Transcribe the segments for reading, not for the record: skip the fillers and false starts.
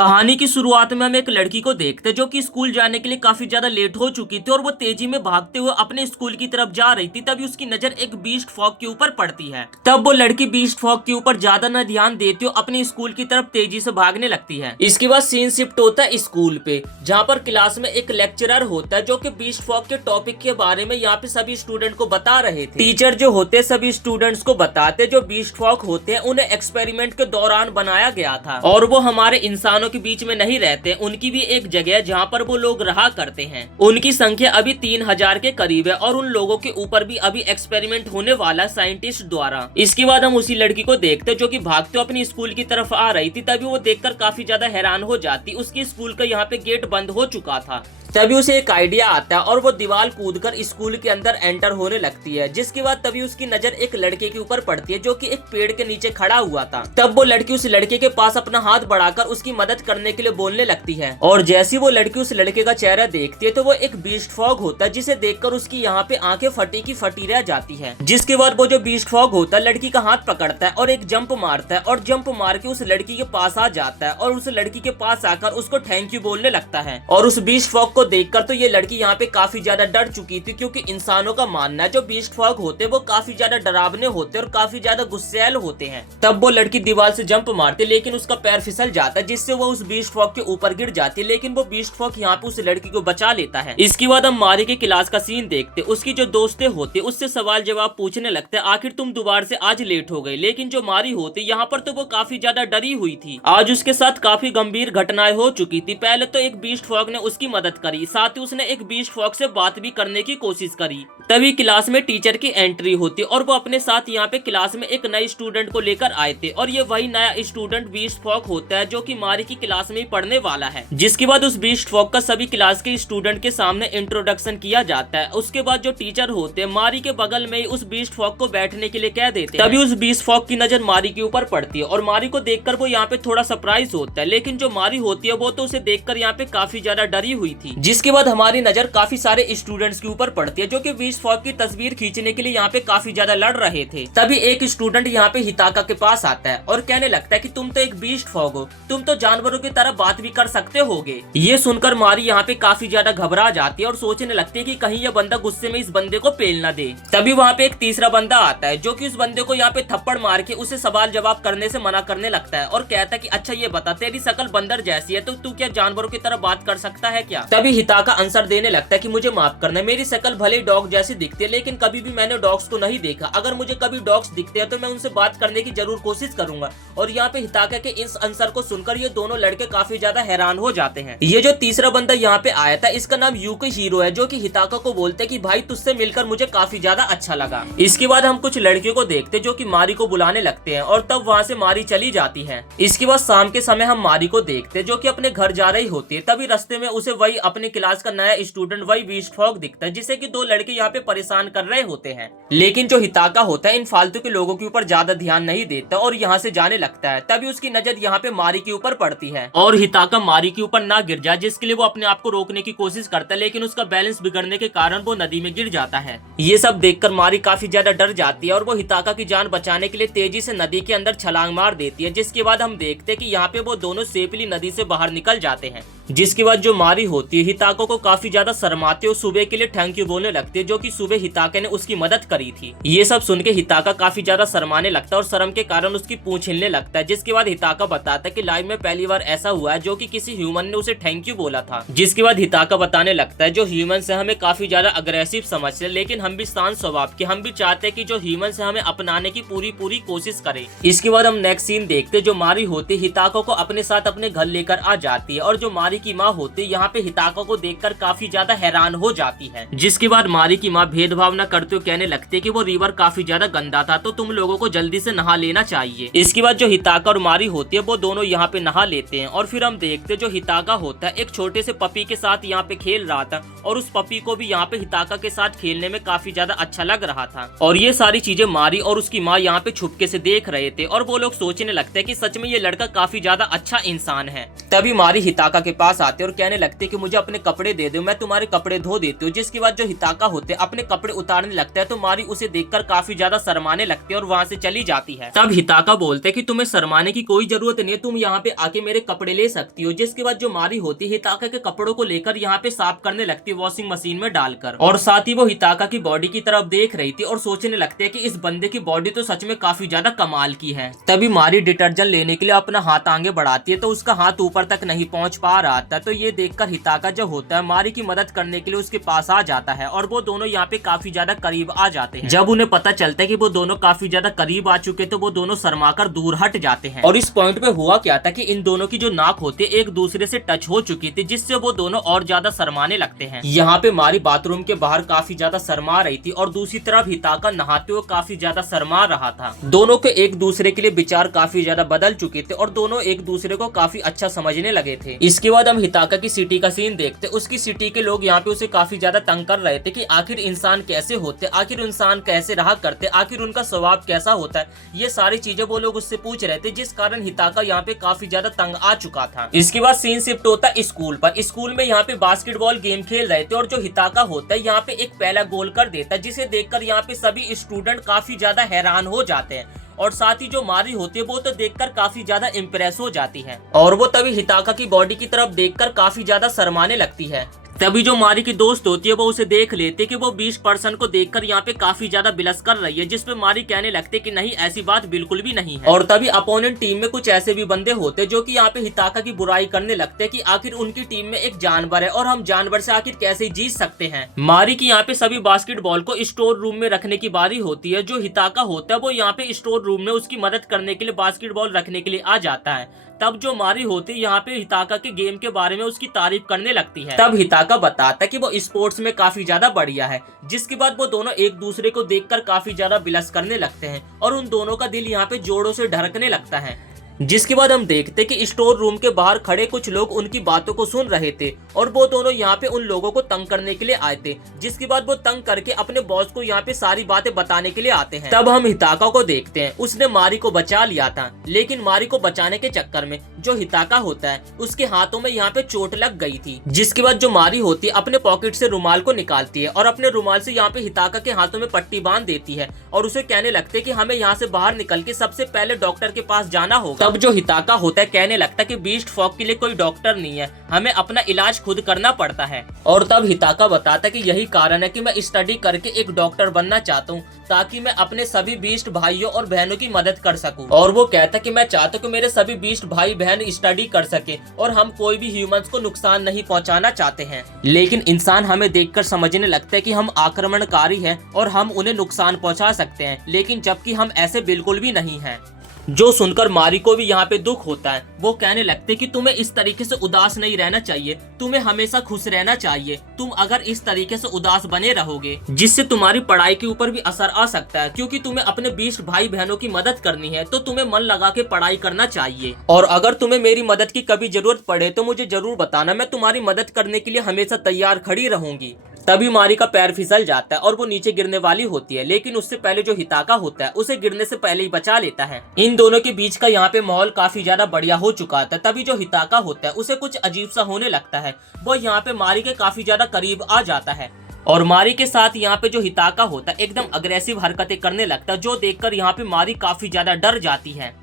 कहानी की शुरुआत में हम एक लड़की को देखते जो कि स्कूल जाने के लिए काफी ज्यादा लेट हो चुकी थी और वो तेजी में भागते हुए अपने स्कूल की तरफ जा रही थी। तभी उसकी नजर एक बीस्ट फॉग के ऊपर पड़ती है। तब वो लड़की बीस्ट फॉग के ऊपर ज्यादा न ध्यान देते हुए अपने स्कूल की तरफ तेजी से भागने लगती है। इसके बाद सीन शिफ्ट होता है स्कूल पे, जहाँ पर क्लास में एक लेक्चरर होता है जो कि बीस्ट फॉग के टॉपिक के बारे में यहाँ पे सभी स्टूडेंट को बता रहे थे। टीचर जो होते सभी स्टूडेंट्स को बताते जो बीस्ट फॉग होते हैं उन्हें एक्सपेरिमेंट के दौरान बनाया गया था और वो हमारे इंसानों के बीच में नहीं रहते। उनकी भी एक जगह है जहाँ पर वो लोग रहा करते हैं। उनकी संख्या अभी 3000 के करीब है और उन लोगों के ऊपर भी अभी एक्सपेरिमेंट होने वाला साइंटिस्ट द्वारा। इसके बाद हम उसी लड़की को देखते जो कि भागते अपनी स्कूल की तरफ आ रही थी। तभी वो देखकर काफी ज्यादा हैरान हो जाती। उसकी स्कूल का यहाँ पे गेट बंद हो चुका था। तभी उसे एक आइडिया आता है और वो दीवार कूदकर स्कूल के अंदर एंटर होने लगती है। जिसके बाद तभी उसकी नजर एक लड़के के ऊपर पड़ती है जो कि एक पेड़ के नीचे खड़ा हुआ था। तब वो लड़की उस लड़के के पास अपना हाथ बढ़ाकर उसकी मदद करने के लिए बोलने लगती है और जैसी वो लड़की उस लड़के का चेहरा देखती है तो वो एक बीस्ट फॉग होता है जिसे देखकर उसकी यहाँ पे आंखें फटी की फटी रह जाती है। जिसके बाद वो जो बीस्ट फॉग होता है लड़की का हाथ पकड़ता है और एक जंप मारता है और जंप मार के उस लड़की के पास आ जाता है और उस लड़की के पास आकर उसको थैंक यू बोलने लगता है। और उस बीस्ट फॉग को देखकर तो ये लड़की यहाँ पे काफी ज्यादा डर चुकी थी, क्योंकि इंसानों का मानना है जो बीस्ट फॉग होते हैं वो काफी ज्यादा डरावने होते हैं और काफी ज्यादा गुस्सैल होते हैं। तब वो लड़की दीवार से जंप मारती लेकिन उसका पैर फिसल जाता है जिससे वो उस बीस्ट फॉग के ऊपर गिर जाती है, लेकिन वो बीस्ट फॉग यहाँ पे उस लड़की को बचा लेता है। इसके बाद हम मारी के क्लास का सीन देखते। उसकी जो दोस्तें होती उससे सवाल जवाब पूछने लगते आखिर तुम दोबारा से आज लेट हो गए। लेकिन जो मारी होती यहाँ पर तो वो काफी ज्यादा डरी हुई थी। आज उसके साथ काफी गंभीर घटनाएं हो चुकी थी। पहले तो एक बीस्ट फॉग ने उसकी मदद करी, साथ ही उसने एक बीस्ट फॉग से बात भी करने की कोशिश करी। तभी क्लास में टीचर की एंट्री होती और वो अपने साथ यहाँ पे क्लास में एक नए स्टूडेंट को लेकर आए थे और ये वही नया स्टूडेंट बीस्ट फॉग होता है जो कि मारी की क्लास में ही पढ़ने वाला है। जिसके बाद उस बीस्ट फॉग का सभी क्लास के स्टूडेंट के सामने इंट्रोडक्शन किया जाता है। उसके बाद जो टीचर होते हैं मारी के बगल में ही उस बीस्ट फॉग को बैठने के लिए कह देते हैं। तभी उस बीस्ट फॉग की नजर मारी के ऊपर पड़ती है और मारी को देखकर वो यहाँ पे थोड़ा सरप्राइज होता है, लेकिन जो मारी होती है वो तो उसे देखकर यहाँ पे काफी ज्यादा डरी हुई थी। जिसके बाद हमारी नजर काफी सारे स्टूडेंट्स के ऊपर पड़ती है जो कि बीस्ट फॉग की तस्वीर खींचने के लिए यहाँ पे काफी ज्यादा लड़ रहे थे। तभी एक स्टूडेंट यहाँ पे हिताका के पास आता है और कहने लगता है कि तुम तो एक बीस्ट फॉग हो, तुम तो जानवरों की तरह बात भी कर सकते होगे। ये सुनकर मारी यहाँ पे काफी ज्यादा घबरा जाती है और सोचने लगती है कि कहीं यह बंदा गुस्से में इस बंदे को पेल ना दे। तभी वहाँ पे एक तीसरा बंदा आता है जो कि उस बंदे को यहाँ पे थप्पड़ मार के उसे सवाल जवाब करने से मना करने लगता है और कहता है कि अच्छा ये बता, तेरी शकल बंदर जैसी है तो तू क्या जानवरों की तरह बात कर सकता है क्या? तभी हिताका आंसर देने लगता है कि मुझे माफ करना, मेरी शकल भले डॉग जैसी दिखती है लेकिन कभी भी मैंने डॉग्स को नहीं देखा। अगर मुझे कभी डॉग्स दिखते हैं तो मैं उनसे बात करने की जरूर कोशिश करूंगा। और यहाँ पे हिताका के इस आंसर को सुनकर ये दोनों लड़के काफी ज्यादा हैरान हो जाते हैं। ये जो तीसरा बंदा यहाँ पे आया था इसका नाम यूकी हीरो है जो कि हिताका को बोलते कि भाई तुझसे मिलकर मुझे काफी ज्यादा अच्छा लगा। इसके बाद हम कुछ लड़कियों को देखते जो कि मारी को बुलाने लगते हैं और तब वहाँ से मारी चली जाती है। इसके बाद शाम के समय हम मारी को देखते जो कि अपने घर जा रही होती है। तभी रास्ते में उसे वही अपने क्लास का नया स्टूडेंट वही बीस्ट फॉग दिखता है जिसे कि दो लड़के यहाँ पे परेशान कर रहे होते हैं। लेकिन जो हिताका होता है इन फालतू के लोगों के ऊपर ज्यादा ध्यान नहीं देता और यहाँ से जाने लगता है। तभी उसकी नजर यहाँ पे मारी के ऊपर पड़ती है और हिताका मारी के ऊपर ना गिर जाए जिसके लिए वो अपने आप को रोकने की कोशिश करता है, लेकिन उसका बैलेंस बिगड़ने के कारण वो नदी में गिर जाता है। ये सब देखकर मारी काफी ज्यादा डर जाती है और वो हिताका की जान बचाने के लिए तेजी से नदी के अंदर छलांग मार देती है। जिसके बाद हम देखते हैं कि यहाँ पे वो दोनों सेफली नदी से बाहर निकल जाते हैं। जिसके बाद जो मारी होती है हिताका को काफी ज्यादा शर्माते और सुबह के लिए थैंक यू बोलने लगती है जो कि सुबह हिताका ने उसकी मदद करी थी। ये सब सुन के हिताका काफी ज्यादा शर्माने लगता है और शर्म के कारण उसकी पूंछ हिलने लगता है। जिसके बाद हिताका बताता है कि लाइफ में पहली बार ऐसा हुआ है जो कि किसी ह्यूमन ने उसे थैंक यू बोला था। जिसके बाद हिताका बताने लगता है जो ह्यूमन से हमें काफी ज्यादा अग्रेसिव समझते हैं, लेकिन हम भी शांत स्वभाव के, हम भी चाहते हैं कि जो ह्यूमन से हमें अपनाने की पूरी कोशिश करे। इसके बाद हम नेक्स्ट सीन देखते जो मारी होती हिताका को अपने साथ अपने घर लेकर आ जाती है और जो मारी की माँ होती यहाँ पे हिताका को देखकर काफी ज्यादा हैरान हो जाती है। जिसके बाद मारी की माँ भेदभाव न करते हुए कहने लगती है कि वो रिवर काफी ज्यादा गंदा था तो तुम लोगों को जल्दी से नहा लेना चाहिए। इसके बाद जो हिताका और मारी होती है वो दोनों यहाँ पे नहा लेते हैं और फिर हम देखते जो हिताका होता है एक छोटे से पपी के साथ यहाँ पे खेल रहा था और उस पपी को भी यहाँ पे हिताका के साथ खेलने में काफी ज्यादा अच्छा लग रहा था। और ये सारी चीजें मारी और उसकी माँ यहाँ पे छुपके से देख रहे थे और वो लोग सोचने लगते हैं कि सच में ये लड़का काफी ज्यादा अच्छा इंसान है। तभी मारी हिताका के पास आते और कहने लगते कि मुझे अपने कपड़े दे दो, मैं तुम्हारे कपड़े धो देती हूँ। जिसके बाद जो हिताका होते अपने कपड़े उतारने लगता है तो मारी उसे देखकर काफी ज्यादा शर्माने लगती है और वहाँ से चली जाती है। तब हिताका बोलते हैं कि तुम्हें शर्माने की कोई जरूरत नहीं है, तुम यहाँ पे आके मेरे कपड़े ले सकती हो। जिसके बाद जो मारी होती है हिताका के कपड़ों को लेकर यहाँ पे साफ करने लगती है वॉशिंग मशीन में डालकर, और साथ ही वो हिताका की बॉडी की तरफ देख रही थी और सोचने लगते है कि इस बंदे की बॉडी तो सच में काफी ज्यादा कमाल की है। तभी मारी डिटर्जेंट लेने के लिए अपना हाथ आगे बढ़ाती है तो उसका हाथ ऊपर तक नहीं पहुंच पा रहा था। तो ये देखकर हिताका जो होता है मारी की मदद करने के लिए उसके पास आ जाता है और वो दोनों यहाँ पे काफी ज्यादा करीब आ जाते हैं। जब उन्हें पता चलता है कि वो दोनों काफी ज्यादा करीब आ चुके तो वो दोनों शर्माकर दूर हट जाते हैं। और इस पॉइंट पे हुआ क्या था कि इन दोनों की जो नाक होती है एक दूसरे से टच हो चुकी थी, जिससे वो दोनों और ज्यादा शर्माने लगते हैं। यहाँ पे मारी बाथरूम के बाहर काफी ज्यादा शर्मा रही थी और दूसरी तरफ हिताका नहाते हुए काफी ज्यादा शर्मा रहा था। दोनों के एक दूसरे के लिए विचार काफी ज्यादा बदल चुके थे और दोनों एक दूसरे को काफी अच्छा समझने लगे थे। इसके बाद हम हिताका की सिटी का सीन देखते। उसकी सिटी के लोग यहाँ पे उसे काफी ज्यादा तंग कर रहे थे कि आखिर इंसान कैसे होते, आखिर इंसान कैसे रहा करते, आखिर उनका स्वभाव कैसा होता है, ये सारी चीजें वो लोग उससे पूछ रहे थे, जिस कारण हिताका यहाँ पे काफी ज्यादा तंग आ चुका था। इसके बाद सीन शिफ्ट होता स्कूल पर। स्कूल में यहाँ पे बास्केटबॉल गेम खेल रहे थे और जो हिताका होता है यहाँ पे एक पहला गोल कर देता है, जिसे देखकर यहाँ पे सभी स्टूडेंट काफी ज्यादा हैरान हो जाते हैं और साथ ही जो मारी होती है वो तो देखकर काफी ज्यादा इम्प्रेस हो जाती है और वो तभी हिताका की बॉडी की तरफ देखकर काफी ज्यादा शर्माने लगती है। तभी जो मारी की दोस्त होती है वो उसे देख लेती है कि वो 20% को देखकर यहाँ पे काफी ज्यादा बिलस कर रही है, जिसपे मारी कहने लगते कि नहीं ऐसी बात बिल्कुल भी नहीं है। और तभी अपोनेंट टीम में कुछ ऐसे भी बंदे होते हैं जो कि यहाँ पे हिताका की बुराई करने लगते हैं कि आखिर उनकी टीम में एक जानवर है और हम जानवर से आखिर कैसे जीत सकते हैं। मारी की यहाँ पे सभी बास्केटबॉल को स्टोर रूम में रखने की बारी होती है। जो हिताका होता है वो यहाँ पे स्टोर रूम में उसकी मदद करने के लिए बास्केटबॉल रखने के लिए आ जाता है। तब जो मारी होती है यहाँ पे हिताका के गेम के बारे में उसकी तारीफ करने लगती है। तब हिताका बताता है कि वो स्पोर्ट्स में काफी ज्यादा बढ़िया है। जिसके बाद वो दोनों एक दूसरे को देखकर काफी ज्यादा बिलस करने लगते हैं और उन दोनों का दिल यहाँ पे जोरों से धड़कने लगता है। जिसके बाद हम देखते कि स्टोर रूम के बाहर खड़े कुछ लोग उनकी बातों को सुन रहे थे और वो दोनों यहाँ पे उन लोगों को तंग करने के लिए आए थे। जिसके बाद वो तंग करके अपने बॉस को यहाँ पे सारी बातें बताने के लिए आते हैं। तब हम हिताका को देखते हैं। उसने मारी को बचा लिया था, लेकिन मारी को बचाने के चक्कर में जो हिताका होता है उसके हाथों में यहाँ पे चोट लग गई थी। जिसके बाद जो मारी होती है अपने पॉकेट से रुमाल को निकालती है और अपने रुमाल से यहाँ पे हिताका के हाथों में पट्टी बांध देती है और उसे कहने लगते कि हमें यहाँ से बाहर निकल के सबसे पहले डॉक्टर के पास जाना होगा। तब जो हिताका होता है कहने लगता है कि बीस्ट फॉग के लिए कोई डॉक्टर नहीं है, हमें अपना इलाज खुद करना पड़ता है। और तब हिताका बताता है कि यही कारण है कि मैं स्टडी करके एक डॉक्टर बनना चाहता हूँ ताकि मैं अपने सभी बीस्ट भाइयों और बहनों की मदद कर सकूं। और वो कहता है कि मैं चाहता हूँ कि मेरे सभी बीस्ट भाई बहन स्टडी कर सके और हम कोई भी ह्यूमंस को नुकसान नहीं पहुंचाना चाहते हैं। लेकिन इंसान हमें देखकर समझने लगता है कि हम आक्रमणकारी हैं और हम उन्हें नुकसान पहुंचा सकते हैं, लेकिन जबकि हम ऐसे बिल्कुल भी नहीं हैं। जो सुनकर मारी को भी यहाँ पे दुख होता है। वो कहने लगते कि तुम्हें इस तरीके से उदास नहीं रहना चाहिए, तुम्हें हमेशा खुश रहना चाहिए। तुम अगर इस तरीके से उदास बने रहोगे जिससे तुम्हारी पढ़ाई के ऊपर भी असर आ सकता है, क्योंकि तुम्हें अपने 20 भाई बहनों की मदद करनी है तो तुम्हें मन लगा के पढ़ाई करना चाहिए। और अगर तुम्हें मेरी मदद की कभी जरूरत पड़े तो मुझे जरूर बताना, मैं तुम्हारी मदद करने के लिए हमेशा तैयार खड़ी रहूंगी। तभी मारी का पैर फिसल जाता है और वो नीचे गिरने वाली होती है, लेकिन उससे पहले जो हिताका होता है उसे गिरने से पहले ही बचा लेता है। इन दोनों के बीच का यहाँ पे माहौल काफी ज्यादा बढ़िया हो चुका था। तभी जो हिताका होता है उसे कुछ अजीब सा होने लगता है। वो यहाँ पे मारी के काफी ज्यादा करीब आ जाता है और मारी के साथ यहाँ पे जो हिताका होता है एकदम अग्रेसिव हरकतें करने लगता है, जो देखकर यहाँ पे मारी काफी ज्यादा डर जाती है।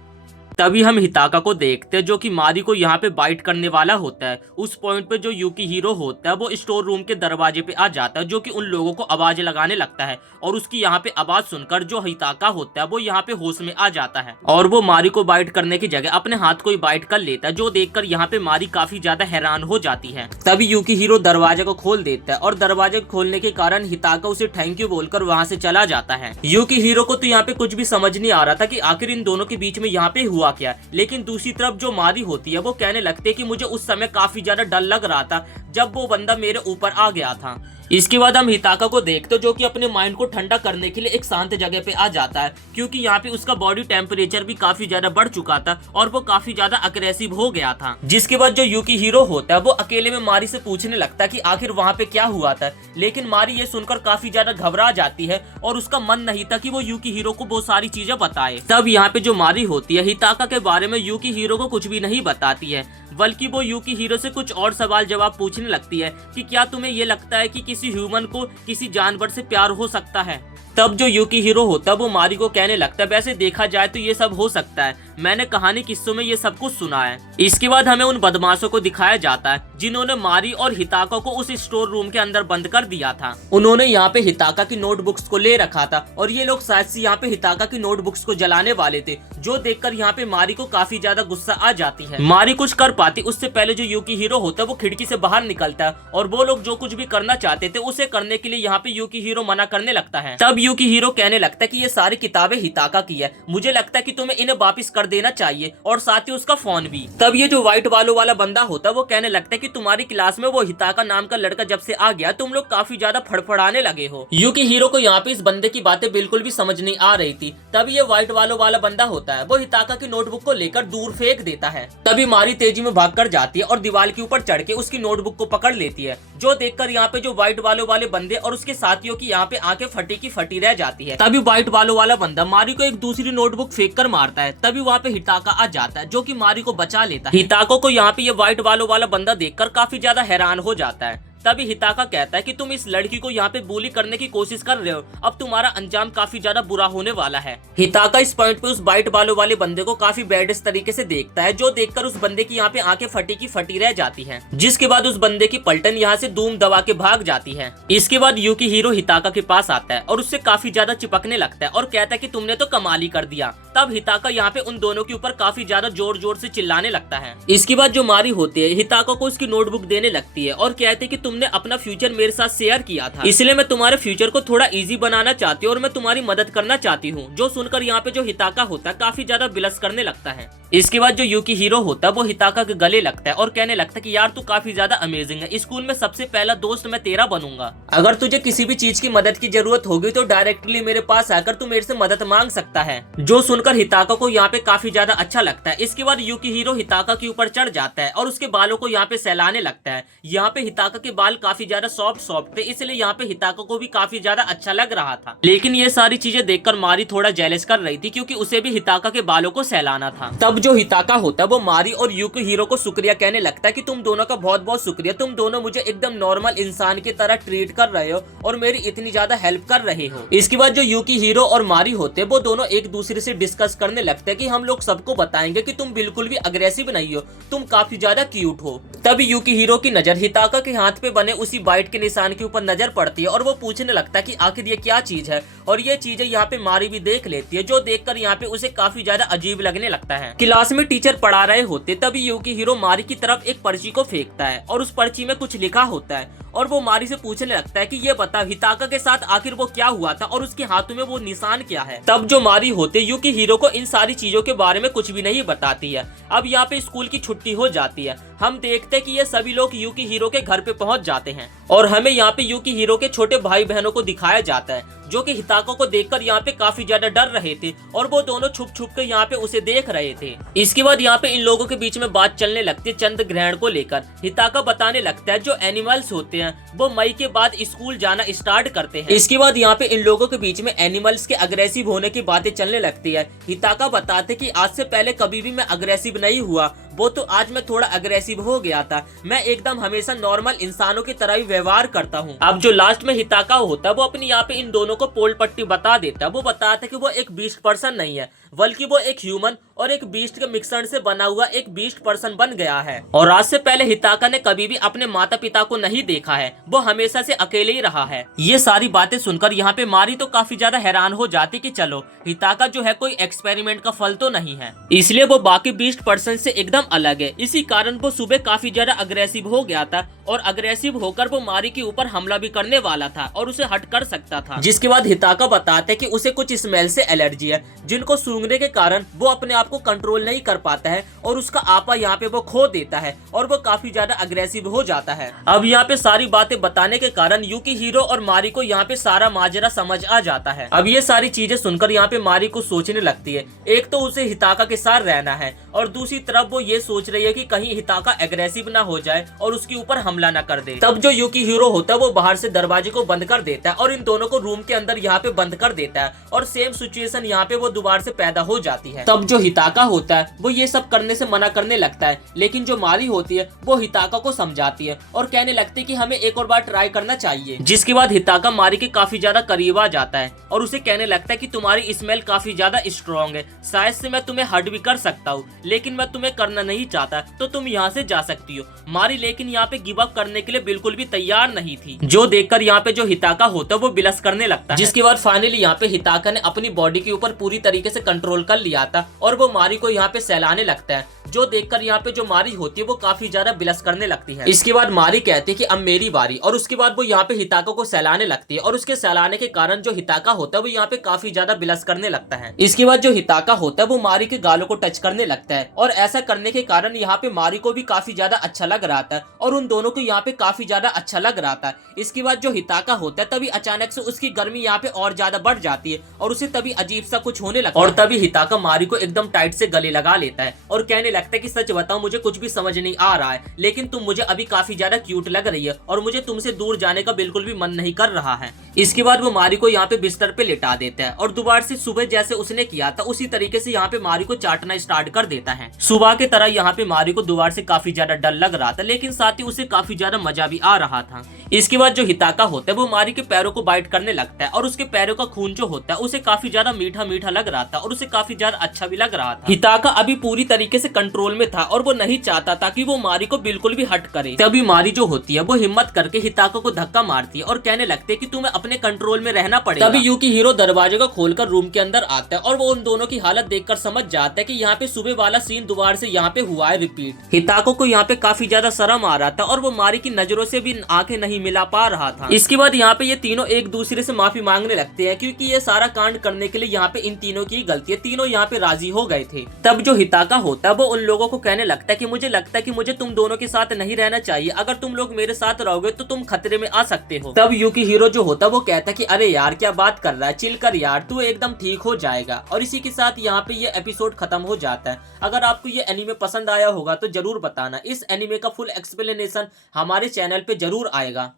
तभी हम हिताका को देखते हैं जो कि मारी को यहाँ पे बाइट करने वाला होता है। उस पॉइंट पे जो यूकी हीरो होता है वो स्टोर रूम के दरवाजे पे आ जाता है, जो कि उन लोगों को आवाज लगाने लगता है और उसकी यहाँ पे आवाज सुनकर जो हिताका होता है वो यहाँ पे होश में आ जाता है और वो मारी को बाइट करने की जगह अपने हाथ को ही बाइट कर लेता है, जो देखकर यहाँ पे मारी काफी ज्यादा हैरान हो जाती है। तभी यूकी हीरो दरवाजे को खोल देता है और दरवाजे को खोलने के कारण हिताका उसे थैंक यू बोलकर वहाँ से चला जाता है। यूकी हीरो को तो यहाँ पे कुछ भी समझ नहीं आ रहा था कि आखिर इन दोनों के बीच में यहाँ पे हुआ क्या, लेकिन दूसरी तरफ जो मारी होती है वो कहने लगते हैं कि मुझे उस समय काफी ज्यादा डर लग रहा था जब वो बंदा मेरे ऊपर आ गया था। इसके बाद हम हिताका को देखते जो कि अपने माइंड को ठंडा करने के लिए एक शांत जगह पे आ जाता है, क्योंकि यहाँ पे उसका बॉडी टेम्परेचर भी काफी ज्यादा बढ़ चुका था और वो काफी ज्यादा अग्रेसिव हो गया था। जिसके बाद जो यूकी हीरो होता है वो अकेले में मारी से पूछने लगता है कि आखिर वहाँ पे क्या हुआ था, लेकिन मारी ये सुनकर काफी ज्यादा घबरा जाती है और उसका मन नहीं था कि वो यूकी हीरो को बहुत सारी चीजें बताए। तब यहाँ पे जो मारी होती है हिताका के बारे में यूकी हीरो को कुछ भी नहीं बताती है। बल्कि वो यूकी हीरो से कुछ और सवाल जवाब पूछने लगती है कि क्या तुम्हें ये लगता है कि किसी ह्यूमन को किसी जानवर से प्यार हो सकता है। तब जो यूकी हीरो होता है वो मारी को कहने लगता है वैसे देखा जाए तो ये सब हो सकता है, मैंने कहानी किस्सों में ये सब कुछ सुना है। इसके बाद हमें उन बदमाशों को दिखाया जाता है जिन्होंने मारी और हिताका को उस स्टोर रूम के अंदर बंद कर दिया था। उन्होंने यहाँ पे हिताका की नोटबुक्स को ले रखा था और ये लोग शायद से यहाँ पे हिताका की नोटबुक्स को जलाने वाले थे, जो देखकर यहाँ पे मारी को काफी ज्यादा गुस्सा आ जाती है। मारी कुछ कर पाती उससे पहले जो यूकी हीरो होता है वो खिड़की से बाहर निकलता है और वो लोग जो कुछ भी करना चाहते थे उसे करने के लिए यहाँ पे यूकी हीरो मना करने लगता है। तब यूकी हीरो कहने लगता है कि ये सारी किताबें हिताका की है, मुझे लगता है कि तुम्हें इन्हें वापस कर देना चाहिए और साथ ही उसका फोन भी। तब ये जो व्हाइट बालों वाला बंदा होता है वो कहने लगता है कि तुम्हारी क्लास में वो हिताका नाम का लड़का जब से आ गया तुम लोग काफी ज्यादा फड़फड़ाने लगे हो। यूकी हीरो को यहाँ पे इस बंदे की बातें बिल्कुल भी समझ नहीं आ रही थी। तब ये व्हाइट बालों वाला बंदा होता है वो हिताका की नोटबुक को लेकर दूर फेंक देता है। तभी मारी तेजी में भाग कर जाती है और दीवार के ऊपर चढ़ के उसकी नोटबुक को पकड़ लेती है, जो देखकर यहाँ पे जो व्हाइट बालों वाले बंदे और उसके साथियों की यहाँ पे आंखें फटी की फटी रह जाती है। तभी व्हाइट बालों वाला बंदा मारी को एक दूसरी नोटबुक फेंक कर मारता है। तभी वहाँ पे हिताका आ जाता है जो कि मारी को बचा लेता है। हिताको को यहाँ पे ये व्हाइट बालों वाला बंदा देखकर काफी ज्यादा हैरान हो जाता है। तभी हिताका कहता है कि तुम इस लड़की को यहाँ पे bully करने की कोशिश कर रहे हो, अब तुम्हारा अंजाम काफी ज्यादा बुरा होने वाला है। हिताका इस पॉइंट पे उस व्हाइट बालों वाले बंदे को काफी बैड तरीके से देखता है, जो देखकर उस बंदे की यहाँ पे आंखें फटी की फटी रह जाती हैं। जिसके बाद उस बंदे की पलटन यहाँ से धूम दबा के भाग जाती है। इसके बाद यूकी हीरो हिताका के पास आता है और उससे काफी ज्यादा चिपकने लगता है और कहता है कि तुमने तो कमाल ही कर दिया। तब हिताका यहाँ पे उन दोनों के ऊपर काफी ज्यादा जोर जोर से चिल्लाने लगता है। इसके बाद जो मारी होती है हिताका को उसकी नोटबुक देने लगती है और कहते हैं कि तुमने अपना फ्यूचर मेरे साथ शेयर किया था, इसलिए मैं तुम्हारे फ्यूचर को थोड़ा इजी बनाना चाहती हूँ और मैं तुम्हारी मदद करना चाहती हूँ। जो सुनकर यहाँ पे जो हिताका होता है काफी ज्यादा बिलस करने लगता है। इसके बाद जो यूकी हीरो होता है वो हिताका के गले लगता है और कहने लगता है कि यार तू काफी ज्यादा अमेजिंग है, स्कूल में सबसे पहला दोस्त मैं तेरा बनूंगा। अगर तुझे किसी भी चीज की मदद की जरूरत होगी तो डायरेक्टली मेरे पास आकर तू मेरे से मदद मांग सकता है। जो सुनकर हिताका को यहाँ पे काफी ज्यादा अच्छा लगता है। इसके बाद यूकी हीरो हिताका के ऊपर चढ़ जाता है और उसके बालों को यहाँ पे सहलाने लगता है। यहाँ पे हिताका के बाल काफी ज्यादा सॉफ्ट थे, इसलिए यहाँ पे हिताका को भी काफी ज्यादा अच्छा लग रहा था। लेकिन ये सारी चीजें देखकर मारी थोड़ा जेलस कर रही थी क्योंकि उसे भी हिताका के बालों को सहलाना था। तब जो हिताका होता है वो मारी और यूकी हीरो को शुक्रिया कहने लगता है कि तुम दोनों का बहुत बहुत शुक्रिया, तुम दोनों मुझे एकदम नॉर्मल इंसान की तरह ट्रीट कर रहे हो और मेरी इतनी ज्यादा हेल्प कर रहे हो। इसके बाद जो यूकी हीरो और मारी होते हैं वो दोनों एक दूसरे से डिस्कस करने लगते हैं कि हम लोग सबको बताएंगे कि तुम बिल्कुल भी अग्रेसिव नहीं हो, तुम काफी ज्यादा क्यूट हो। तभी यूकी हीरो की नजर हिताका के हाथ पे बने उसी बाइट के निशान के ऊपर नजर पड़ती है और वो पूछने लगता है कि आखिर ये क्या चीज है, और ये चीजें यहाँ पे मारी भी देख लेती है, जो देखकर यहाँ पे उसे काफी ज्यादा अजीब लगने लगता है। क्लास में टीचर पढ़ा रहे होते तभी यूकी हीरो मारी की तरफ एक पर्ची को फेंकता है और उस पर्ची में कुछ लिखा होता है और वो मारी से पूछने लगता है कि ये बता हिताका के साथ आखिर वो क्या हुआ था और उसके हाथों में वो निशान क्या है। तब जो मारी होते यूकी हीरो को इन सारी चीजों के बारे में कुछ भी नहीं बताती है। अब यहाँ पे स्कूल की छुट्टी हो जाती है। हम देखते हैं कि ये सभी लोग यूकी हीरो के घर पे पहुंच जाते हैं और हमें यहाँ पे यूकी हीरो के छोटे भाई बहनों को दिखाया जाता है जो कि हिताका को देखकर यहाँ पे काफी ज्यादा डर रहे थे और वो दोनों छुप छुप कर यहाँ पे उसे देख रहे थे। इसके बाद यहाँ पे इन लोगों के बीच में बात चलने लगती है चंद्र ग्रहण को लेकर। हिताका बताने लगता है जो एनिमल्स होते हैं वो मई के बाद स्कूल जाना स्टार्ट करते हैं। इसके बाद यहाँ पे इन लोगों के बीच में एनिमल्स के अग्रेसिव होने की बातें चलने लगती है। हिताका बताते कि आज से पहले कभी भी मैं अग्रेसिव नहीं हुआ, वो तो आज मैं थोड़ा अग्रेसिव हो गया था, मैं एकदम हमेशा नॉर्मल इंसानों की तरह ही व्यवहार करता हूँ। अब जो लास्ट में हिताका होता है वो अपनी यहाँ पे इन दोनों को पोल पट्टी बता देता है। वो बताता है कि वो एक बीस्ट पर्सन नहीं है बल्कि वो एक ह्यूमन और एक बीस्ट के मिक्सर से बना हुआ एक बीस्ट पर्सन बन गया है और आज से पहले हिताका ने कभी भी अपने माता पिता को नहीं देखा है, वो हमेशा से अकेले ही रहा है। ये सारी बातें सुनकर यहाँ पे मारी तो काफी ज्यादा हैरान हो जाती कि चलो हिताका जो है कोई एक्सपेरिमेंट का फल तो नहीं है, इसलिए वो बाकी बीस्ट पर्सन से एकदम अलग है। इसी कारण वो सुबह काफी ज्यादा अग्रेसिव हो गया था और अग्रेसिव होकर वो मारी के ऊपर हमला भी करने वाला था और उसे हट कर सकता था। जिसके बाद हिताका बताते कि उसे कुछ स्मेल से एलर्जी है जिनको सूंघने के कारण वो अपने आप को कंट्रोल नहीं कर पाता है और उसका आपा यहाँ पे वो खो देता है और वो काफी ज्यादा अग्रेसिव हो जाता है। अब यहाँ पे सारी बातें बताने के कारण यूकी हीरो और मारी को यहाँ पे सारा माजरा समझ आ जाता है। अब ये सारी चीजें सुनकर यहाँ पे मारी को सोचने लगती है, एक तो उसे हिताका के साथ रहना है और दूसरी तरफ वो ये सोच रही है कि कहीं हिताका एग्रेसिव ना हो जाए और उसके ऊपर हमला ना कर दे। तब जो यूकी हीरो होता है वो बाहर से दरवाजे को बंद कर देता है और इन दोनों को रूम के अंदर यहाँ पे बंद कर देता है और सेम सिचुएशन यहाँ पे वो दोबारा से पैदा हो जाती है। तब जो हिताका होता है वो ये सब करने से मना करने लगता है, लेकिन जो मारी होती है वो हिताका को समझाती है और कहने लगती है कि हमें एक और बार ट्राई करना चाहिए। जिसके बाद हिताका मारी के काफी ज्यादा करीब आ जाता है और उसे कहने लगता है कि तुम्हारी स्मेल काफी ज्यादा स्ट्रॉन्ग है, शायद से मैं तुम्हें हर्ट भी कर सकता हूँ, लेकिन मैं तुम्हें करना नहीं चाहता, तो तुम यहाँ से जा सकती हो। मारी लेकिन यहाँ पे गिव अप करने के लिए बिल्कुल भी तैयार नहीं थी, जो देखकर यहाँ पे जो हिताका होता है वो बिलस करने लगता है। जिसके बाद फाइनली यहाँ पे हिताका ने अपनी बॉडी के ऊपर पूरी तरीके से कंट्रोल कर लिया था और वो मारी को यहाँ पे सहलाने लगता है, जो देखकर यहाँ पे जो मारी होती है वो काफी ज्यादा बिलस करने लगती है। इसके बाद मारी कहती है कि अब मेरी बारी, और उसके बाद वो यहाँ पे हिताका को सहलाने लगती है और उसके सहलाने के कारण जो हिताका होता है वो यहाँ पे काफी ज्यादा बिलस करने लगता है। इसके बाद जो हिताका होता है वो मारी के गालों को टच करने लगता है और ऐसा करने के कारण यहाँ पे मारी को भी काफी ज्यादा अच्छा लग रहा था और उन दोनों को यहाँ पे काफी ज्यादा अच्छा लग रहा था। इसके बाद जो हिताका होता है तभी अचानक से उसकी गर्मी यहाँ पे और ज्यादा बढ़ जाती है और उसे तभी अजीब सा कुछ होने लगता है और तभी हिताका मारी को एकदम टाइट से गले लगा लेता है और कहने लगता है कि सच बताओ मुझे कुछ भी समझ नहीं आ रहा है, लेकिन तुम मुझे अभी काफी ज्यादा क्यूट लग रही है और मुझे तुमसे दूर जाने का बिल्कुल भी मन नहीं कर रहा है। इसके बाद वो मारी को यहाँ पे बिस्तर पे लेटा देता है और दोबारा से सुबह जैसे उसने किया था उसी तरीके से यहाँ पे मारी को चाटना स्टार्ट कर देता है। सुबह के तरह यहाँ पे मारी को दोबारा से काफी ज्यादा डर लग रहा था, लेकिन साथ ही उसे काफी ज्यादा मजा भी आ रहा था। इसके बाद जो हिताका होता है वो मारी के पैरों को बाइट करने लगता है और उसके पैरों का खून जो होता है उसे काफी ज्यादा मीठा मीठा लग रहा था और उसे काफी ज्यादा अच्छा भी लग रहा था। हिताका अभी पूरी तरीके से कंट्रोल में था और वो नहीं चाहता था कि वो मारी को बिल्कुल भी हट करे। तभी मारी जो होती है वो हिम्मत करके हिताका को धक्का मारती है और कहने लगती है कि तुम्हें अपने कंट्रोल में रहना पड़ेगा। तभी यूकी हीरो दरवाजे को खोलकर रूम के अंदर आता है और वो उन दोनों की हालत देखकर समझ जाता है कि यहाँ पे सुबह वाला सीन दोबारा से यहाँ पे हुआ है रिपीट। हिताको को यहाँ पे काफी ज्यादा शर्म आ रहा था और वो मारी की नजरों से भी आंखें नहीं मिला पा रहा था। इसके बाद यहाँ पे ये तीनों एक दूसरे से माफी मांगने लगते हैं क्योंकि ये सारा कांड करने के लिए यहाँ पे इन तीनों की गलती है, तीनों यहाँ पे राजी हो गए थे। तब जो हिताका होता है वो उन लोगों को कहने लगता है कि मुझे लगता है कि मुझे तुम दोनों के साथ नहीं रहना चाहिए, अगर तुम लोग मेरे साथ रहोगे तो तुम खतरे में आ सकते हो। तब यूकी हीरो जो होता है वो कहता है कि अरे यार क्या बात कर रहा है, चिल कर यार, तू एकदम ठीक हो जाएगा। और इसी के साथ यहाँ पे ये एपिसोड खत्म हो जाता है। अगर आपको ये एनीमे पसंद आया होगा तो जरूर बताना, इस एनीमे का फुल एक्सप्लेनेशन हमारे चैनल पे जरूर आएगा।